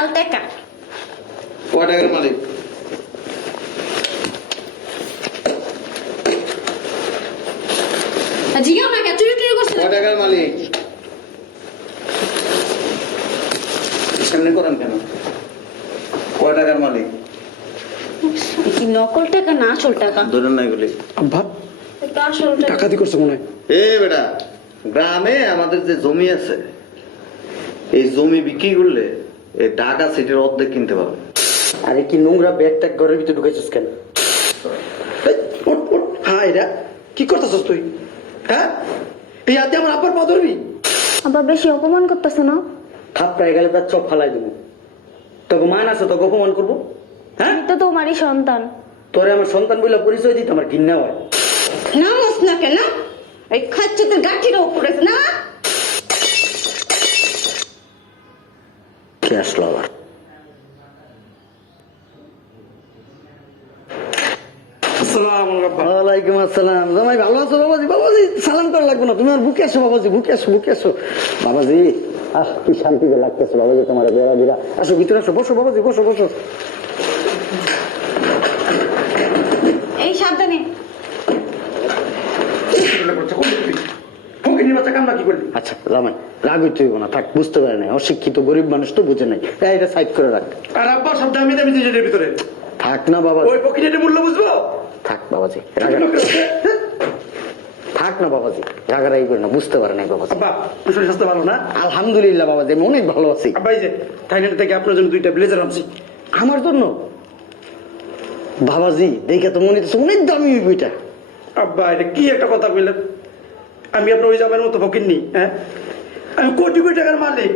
বিশাল টাকা। কয় টাকার মালিক? জিগাও না কে চুরি টুরি করছে? কয় টাকার মালিক? সামনে করেন কেন? কয় টাকার মালিক? কি নকল টাকা না আসল টাকা? ধরেন না এগুলি। আব্বা এটা আসল টাকা। টাকা দিয়ে করছে মনে হয়। বেটা, গ্রামে আমাদের যে জমি আছে, এই জমি বিক্রি করলে এই ঢাকা সিটির অর্ধেক কিনতে পারবে। আরে কি নোংরা ব্যাগ ট্যাগ ঘরের ভিতরে ঢুকাইছিস কেন? হ্যাঁ এটা কি করতেছস তুই? হ্যাঁ এই হাতে আমার আব্বার পা ধরবি? আবার বেশি অপমান করতেছে না? থাপড়ায় গেলে তার চপ ফালাই দেবো। তোকে মান আছে তোকে অপমান করবো? হ্যাঁ আমি তো তোমারই সন্তান। তোরে আমার সন্তান বলে পরিচয় দিতে আমার ঘৃণা হয়। নামস না কেন? এই খাচ্ছে তোর গাঠির উপরে না? কে আসলো আবার? ওয়ালাইকুম আসসালাম। জামাই ভালো আছো বাবাজি? বাবাজি সালাম করা লাগবে না, তুমি আমার বুকে আসো বাবাজি, বুকে আসো, বুকে আসো বাবাজি। আহ কি শান্তিতে লাগতেছে বাবাজি তোমার বেড়া বিড়া। আসো ভিতরে আসো, বসো বাবাজি, বসো বসো। এই সাবধানে। আচ্ছা জামাই রাগ হইতে হইব না, থাক, বুঝতে পারে নাই, অশিক্ষিত গরিব মানুষ তো বুঝে নাই, এটা সাইড করে রাখ। আর আব্বা সব দামি দামি জিনিসের ভিতরে থাক না বাবা, ওই পকেটের মূল্য বুঝবো? থাক বাবাজি, থাক না বাবাজি, রাগারাগি করে না, বুঝতে পারে নাই বাবাজি। আব্বা শরীর স্বাস্থ্য ভালো না? আলহামদুলিল্লাহ বাবাজি, আমি অনেক ভালো আছি। আব্বা এই যে থাইল্যান্ড থেকে আপনার জন্য 2টা ব্লেজার আনছি। আমার জন্য? বাবাজি দেখে তো মনে হচ্ছে অনেক দামি বইটা। আব্বা এটা কি একটা কথা বললেন? আমি আপনার ওই জামাইয়ের মতো ফকির নি? হ্যাঁ, আমি কোটি কোটি টাকার মালিক,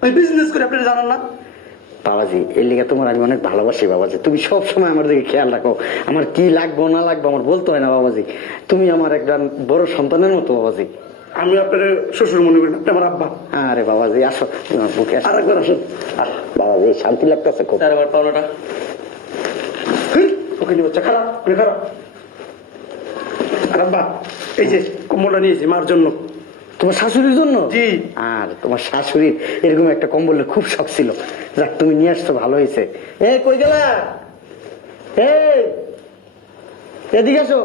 আমি বিজনেস করি, আপনারা জানান না? বাবাজি এর লিগে তোমার আমি অনেক ভালোবাসি বাবাজি, তুমি সব সময় আমার দিকে খেয়াল রাখো, আমার কি লাগবো না লাগবো আমার বলতে হয় না বাবাজি, তুমি আমার একজন বড় সন্তানের মতো বাবাজি। আমি আপনার শ্বশুর মনে করি না, আপনি আমার আব্বা। আরে বাবাজি আসো, তোমার বুকে আসো। আরেকবার আসুন। বাবাজি শান্তি লাগতেছে খুব। আমার পাওনাটা ওকে বাচ্চা খারাপ, মানে খারাপ। আর আব্বা এই যে কম্বলটা নিয়েছি মার জন্য। তোমার শাশুড়ির জন্য? জি। আর তোমার শাশুড়ির এরকম একটা কম্বলের খুব শখ ছিল, যাক তুমি নিয়ে আসছো ভালো হয়েছে। এ কই গেলা? এই এদিকে আসো।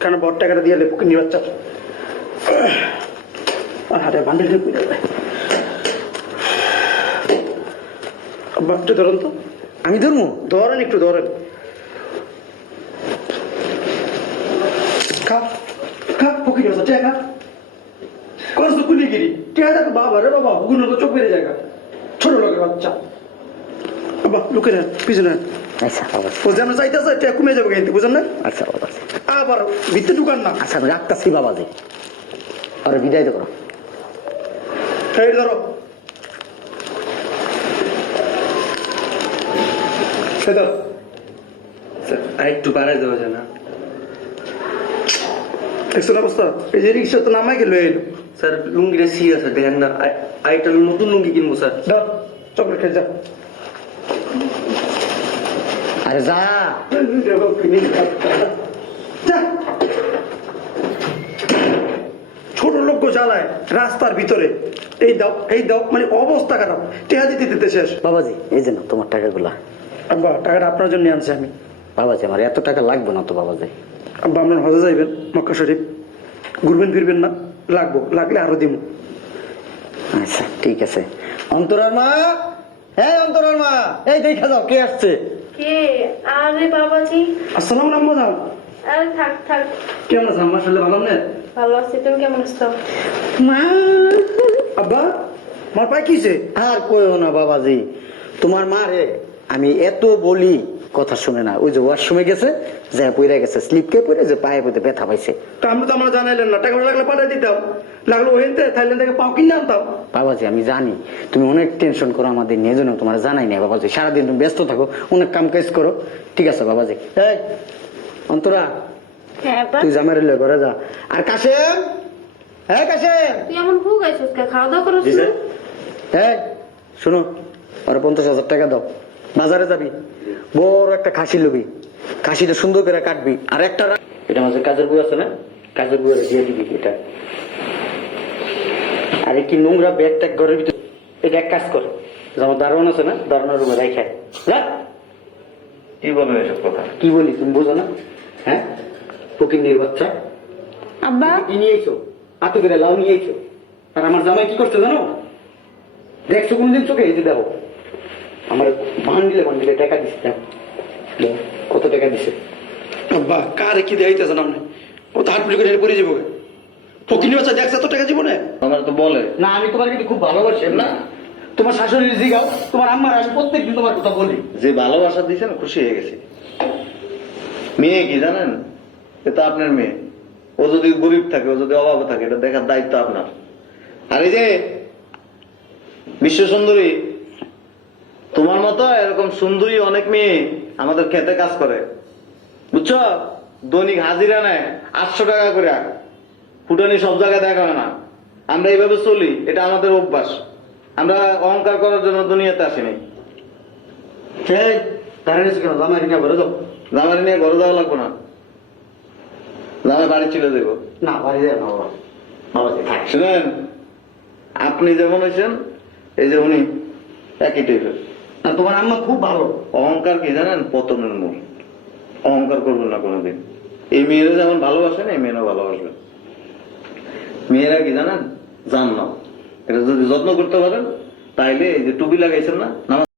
কেন বড় টাকাটা দিয়ে ফকির নি বাচ্চা? আর হাতে বান্ডেল আব্বা একটু ধরেন তো। আমি ধরবো? ধরেন, একটু ধরেন। খা খা ফকির বাচ্চা, টাকা করছো কুলিগিরি, টাকা দেখো বাবা রে বাবা, গুলো তো চোখ বেড়ে জায়গা, ছোট লোকের বাচ্চা। বাবা লুকে নেন, পিছনে নেন। আচ্ছা বাবাজি। ও যেন চাইতেছে টাকা কমে যাবে কিন্তু, বুঝেন না? আচ্ছা বাবাজি। আবার ভিতরে ঢুকান না। আচ্ছা আমি রাখতেছি বাবাজি, আর বিদায় করো। এই ধরো, একটু বাড়াই দেওয়া যায় না? দেখছেন অবস্থা? এই যে রিক্সা তো নামাই গেল এলো। স্যার লুঙ্গিটা সি আছে দেখেন না, আরেকটা নতুন লুঙ্গি কিনবো স্যার। ধর চকলেট খেয়ে যা। আরে যা। যা। ছোট লোক জ্বালায় রাস্তার ভিতরে, এই দাও এই দাও, মানে অবস্থা খারাপ, টেহা দিতে দিতে শেষ। বাবাজি এই যে না তোমার টাকাগুলা। আব্বা টাকাটা আপনার জন্য আনছি আমি। বাবাজি আমার এত টাকা লাগবে না তো বাবাজি। আব্বা আপনার হজে যাইবেন মক্কা শরীফ, ঘুরবেন ফিরবেন না? লাগবো, লাগলে আরো দিব। আচ্ছা ঠিক আছে। অন্তরার মা, হ্যাঁ অন্তরার মা, এই দেখা যাও কে আসছে। কে? আরে বাবাজি। আসসালাম আলাইকুম। আরে থাক থাক। কেমন আছেন? আমার শরীর ভালো না? ভালো আছি, তুমি কেমন আছো? মা। আব্বা আমার পায়ে কিছে? আর কইও না বাবাজি, তোমার মা রে আমি এত বলি কথা শুনে না, ওই যে ওয়াশরুমে গেছে, যা পইরা গেছে, স্লিপকে পরে যে পায়ে পড়তে ব্যথা পাইছে। তা আমি তো আমরা জানাইলেন না, টাকা লাগলে পাঠাই দিতাম, লাগলো ওইতে থাইল্যান্ড থেকে পাও কিনে আনতাম। বাবাজি আমি জানি তুমি অনেক টেনশন করো আমাদের নিয়ে, জন্য তোমার জানাই নাই বাবাজি, সারাদিন তুমি ব্যস্ত থাকো, অনেক কাম কাজ করো, ঠিক আছে বাবাজি। এই অন্তরা, হ্যাঁ তুই জামাই রে ঘরে যা। আর কাশেম, হ্যাঁ কাশেম, তুই এমন ভুগ আইছিস কে? খাওয়া দাওয়া করছিস? হ্যাঁ শোনো, আর 50,000 টাকা দাও, বাজারে যাবি, বড় একটা খাসি লবি, খাসিটা সুন্দর করে কাটবি, আর একটা এটা আমাদের কাজের বই আছে না, কাজের বই দিয়ে দিবি এটা। আর কি নোংরা ব্যাগ ট্যাগ ঘরের ভিতরে, এটা এক কাজ কর, আমার দারোয়ান আছে না, দারোয়ানের রুমে রাইখা যা। কি বলেন এসব কথা? কি বলি তুমি বোঝো না? হ্যাঁ, ফকির নিয়ে বাচ্চা আব্বা কি নিয়ে এসো, আতো করে লাউ নিয়ে এসো। আর আমার জামাই কি করছে জানো? দেখছো কোনদিন চোখে? এই যে দেখো, আমার বান্ডিলে বান্ডিলে টাকা দিচ্ছে। দেখো, দেখো, কত টাকা দিছে। আব্বা কারে কি দেখাইতেছেন আপনি? ও তো হাট পুলি করে পড়ে যাবো। ফকিনি বাচ্চা দেখছে এত টাকা জীবনে? আমার তো বলে না, আমি তোমার কিন্তু খুব ভালোবাসি না। তোমার শাশুড়ি জিগাও, তোমার আম্মার, আমি প্রত্যেকদিন তোমার কথা বলি। যে ভালোবাসা দিয়েছেন খুশি হয়ে গেছি। মেয়ে কি জানেন, এ তো আপনার মেয়ে। ও যদি গরিব থাকে, ও যদি অভাব থাকে, এটা দেখার দায়িত্ব আপনার। আর এই যে বিশ্ব সুন্দরী, তোমার মতো এরকম সুন্দরী অনেক মেয়ে আমাদের খেতে কাজ করে, বুঝছো? দৈনিক হাজিরা নেয় 800 টাকা করে। ফুটানি সব জায়গায় দেখা হয় না। আমরা এইভাবে চলি, এটা আমাদের অভ্যাস। আমরা অহংকার করার জন্য দুনিয়াতে আসিনি। দাঁড়িয়েছে কেন? জামাই নিয়ে ঘরে যাও। জামাই নিয়ে ঘরে যাওয়া লাগবো না, জামাই বাড়ি চলে দেবো। না, বাড়ি যাও না বাবা, বাবা থাক। শুনেন, আপনি যেমন হয়েছেন, এই যে উনি একই টাইপের। না, তোমার আম্মা খুব ভালো। অহংকার কি জানেন? পতনের মূল। অহংকার করবেন না কোনোদিন। এই মেয়েরা যেমন ভালোবাসেন, এই মেয়েরা ভালোবাসবেন। মেয়েরা কি জানেন? জান না, এটা যদি যত্ন করতে পারেন, তাইলে এই যে টুপি লাগাইছেন না, নামাজ